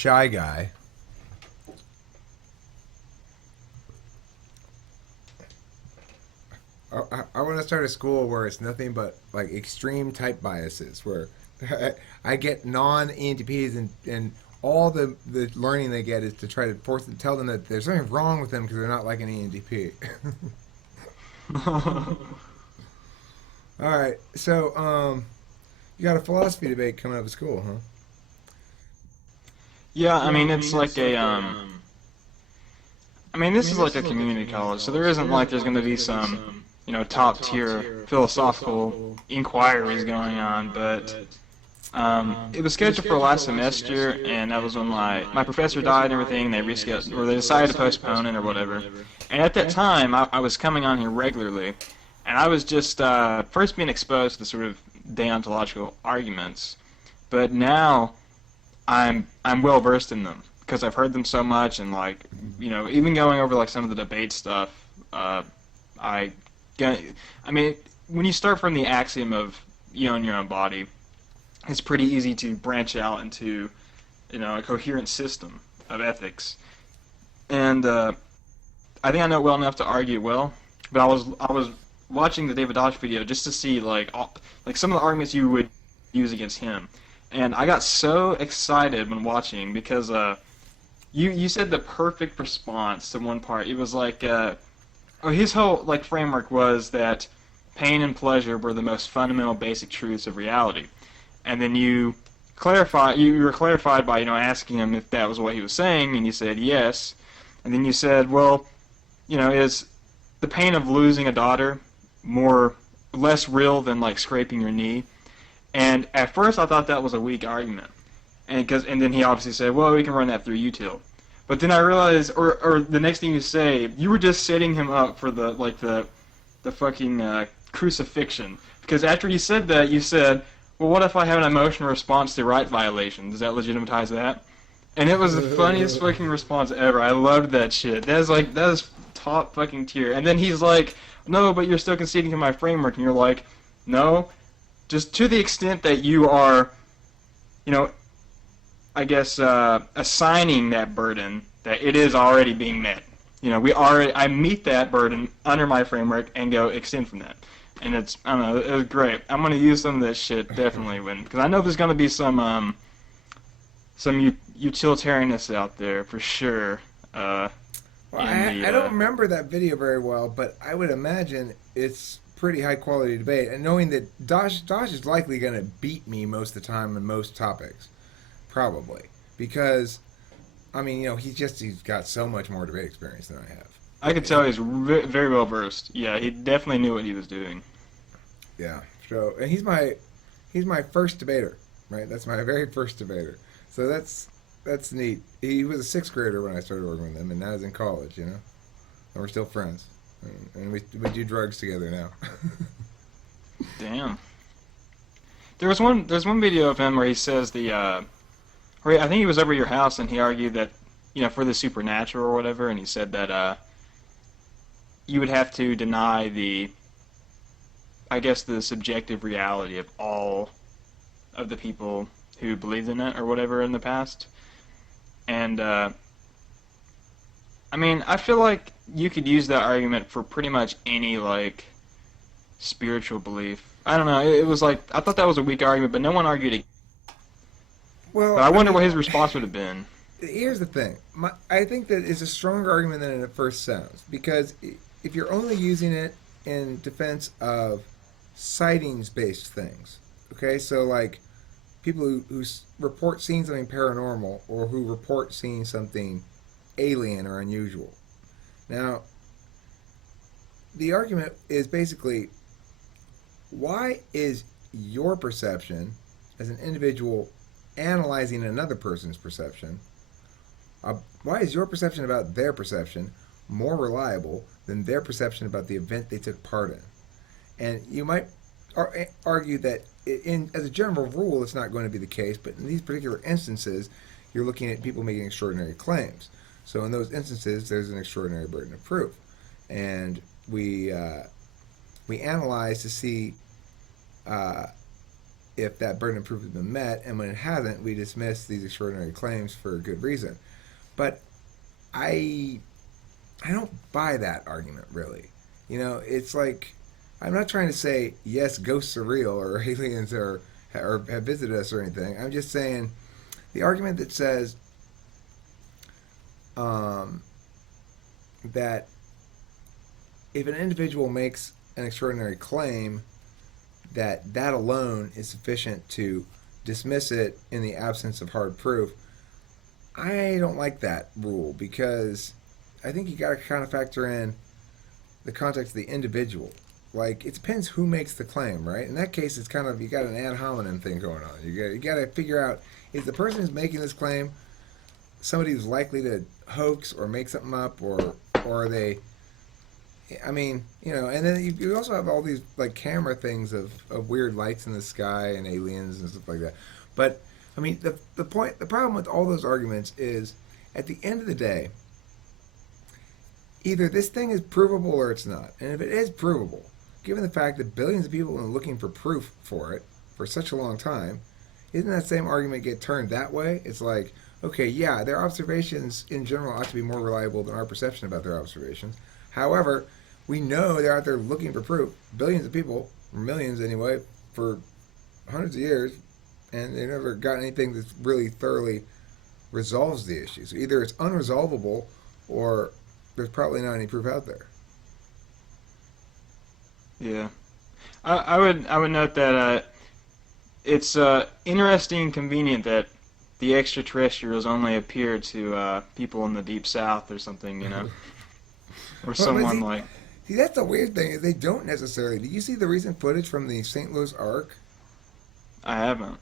shy guy. I want to start a school where it's nothing but like extreme type biases, where I get non-ENTPs and all the learning they get is to try to force them, tell them that there's something wrong with them because they're not like an ENTP. All right, so you got a philosophy debate coming up at school, huh? Yeah, I mean it's like a I mean this is like a community college, so there isn't like there's going to be some, top tier philosophical inquiries going on, but it was scheduled for last semester, and that was when my professor died and everything. They rescheduled, or they decided to postpone it or whatever. And at that time, I was coming on here regularly, and I was just first being exposed to the sort of deontological arguments, but now I'm well versed in them because I've heard them so much, and like even going over like some of the debate stuff, I I mean when you start from the axiom of you own your own body, it's pretty easy to branch out into a coherent system of ethics, and I think I know it well enough to argue it well. But I was watching the David Dodge video just to see like some of the arguments you would use against him, and I got so excited when watching because you said the perfect response to one part. It was like his whole like framework was that pain and pleasure were the most fundamental basic truths of reality, and then you were clarified by asking him if that was what he was saying, and you said yes, and then you said, well, is the pain of losing a daughter less real than like scraping your knee? And at first I thought that was a weak argument, and then he obviously said, well, we can run that through util. But then I realized, or the next thing you say, you were just setting him up for the fucking crucifixion, because after you said that, you said, well, what if I have an emotional response to right violation? Does that legitimize that? And it was the funniest fucking response ever. I loved that shit. That is top fucking tier. And then he's like, no, but you're still conceding to my framework. And you're like, no, just to the extent that you are, you know, I guess assigning that burden that it is already being met. I meet that burden under my framework and go extend from that. And I don't know, it was great. I'm gonna use some of this shit definitely because I know there's gonna be some utilitarianists out there for sure. Well, I don't remember that video very well, but I would imagine it's pretty high quality debate. And knowing that Dosh is likely going to beat me most of the time on most topics, probably because I mean he's got so much more debate experience than I have. I could tell he's very well versed. Yeah, he definitely knew what he was doing. Yeah. So and he's my first debater, right? That's my very first debater. So that's neat. He was a sixth grader when I started working with him, and now he's in college, and we're still friends, and we do drugs together now. Damn. There's one video of him where he says where I think he was over at your house and he argued that for the supernatural or whatever, and he said that you would have to deny the subjective reality of all of the people who believed in it or whatever in the past. And I mean, I feel like you could use that argument for pretty much any like spiritual belief. I don't know. It was like I thought that was a weak argument, but no one argued it. Well, But I wonder what his response would have been. here's the thing. I think that it's a stronger argument than it first sounds because if you're only using it in defense of sightings-based things, okay, so like people who report seeing something paranormal or who report seeing something alien or unusual. Now, the argument is basically why is your perception as an individual analyzing another person's perception, why is your perception about their perception more reliable than their perception about the event they took part in? And you might argue that as a general rule, it's not going to be the case, but in these particular instances, you're looking at people making extraordinary claims. So in those instances, there's an extraordinary burden of proof, and we analyze to see if that burden of proof has been met, and when it hasn't, we dismiss these extraordinary claims for a good reason. But I I don't buy that argument really. It's like I'm not trying to say yes, ghosts are real or aliens or have visited us or anything. I'm just saying the argument that says um, that if an individual makes an extraordinary claim, that alone is sufficient to dismiss it in the absence of hard proof. I don't like that rule because I think you got to kind of factor in the context of the individual. Like it depends who makes the claim, right? In that case, it's kind of you got an ad hominem thing going on. You got to figure out is the person who's making this claim somebody who's likely to hoax or make something up, or are they? I mean, and then you also have all these like camera things of weird lights in the sky and aliens and stuff like that. But I mean, the problem with all those arguments is, at the end of the day, either this thing is provable or it's not. And if it is provable, given the fact that billions of people have been looking for proof for it for such a long time, isn't that same argument get turned that way? It's like, okay, yeah, their observations in general ought to be more reliable than our perception about their observations. However, we know they're out there looking for proof. Billions of people, or millions anyway, for hundreds of years, and they never got anything that really thoroughly resolves the issue. So either it's unresolvable, or there's probably not any proof out there. Yeah, I would note that it's interesting and convenient that the extraterrestrials only appear to people in the deep south or something, or someone like. See, that's the weird thing is they don't necessarily. Did you see the recent footage from the St. Louis Ark? I haven't.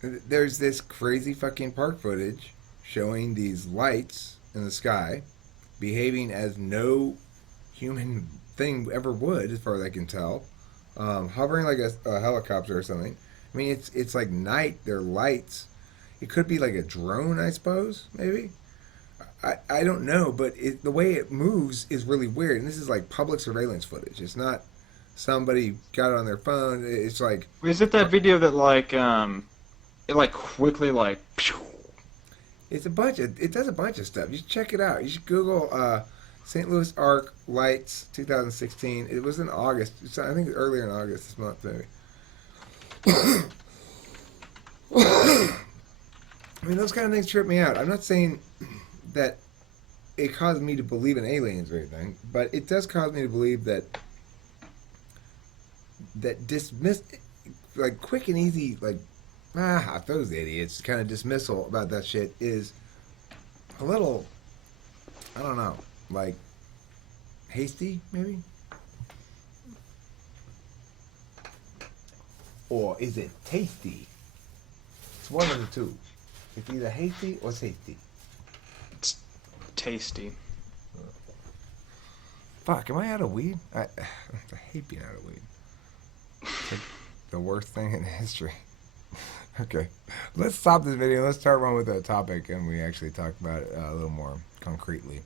There's this crazy fucking park footage showing these lights in the sky behaving as no human thing ever would, as far as I can tell, hovering like a helicopter or something. I mean, it's like night. They're lights. It could be like a drone, I suppose, maybe. I don't know, but the way it moves is really weird. And this is like public surveillance footage. It's not somebody got it on their phone. It's like. Is it that video that it like quickly like? It's it does a bunch of stuff. You should check it out. You should Google St. Louis Arc Lights 2016. It was in August. I think earlier in August this month, maybe. I mean, those kind of things trip me out. I'm not saying that it caused me to believe in aliens or anything, but it does cause me to believe that like quick and easy, like those idiots kind of dismissal about that shit is a little, I don't know, like hasty maybe, or is it tasty? It's one of the two. It's either hasty or tasty. It's tasty. Fuck, am I out of weed? I hate being out of weed. It's like the worst thing in history. Okay, let's stop this video. Let's start one with a topic and we actually talk about it a little more concretely.